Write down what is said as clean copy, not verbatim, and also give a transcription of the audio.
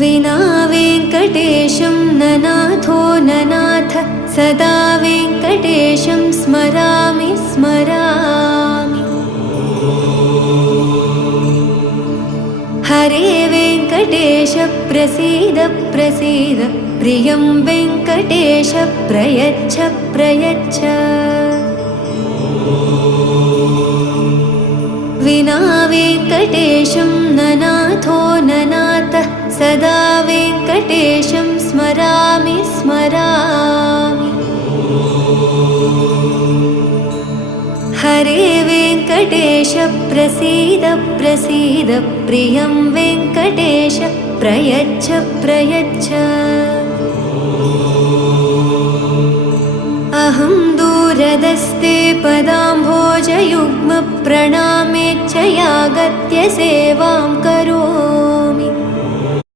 विना वेङ्कटेशं ननाथो ननाथ सदा वेङ्कटेशं स्मरामि स्मरामि। हरे वेङ्कटेश प्रसीद प्रसीद प्रियं वेङ्कटेश प्रयच्छ प्रयच्छ। विना वेङ्कटेशं ननाथो ननाथ सदा वेङ्कटेशं स्मरामि स्मरामि। हरे वेङ्कटेश प्रसीद प्रसीद प्रियं वेङ्कटेश प्रयच्छ प्रयच्छ। अहं दूरदस्ते पदाम्भोजयुग्म प्रणामेच्छयागत्य सेवां करोमि।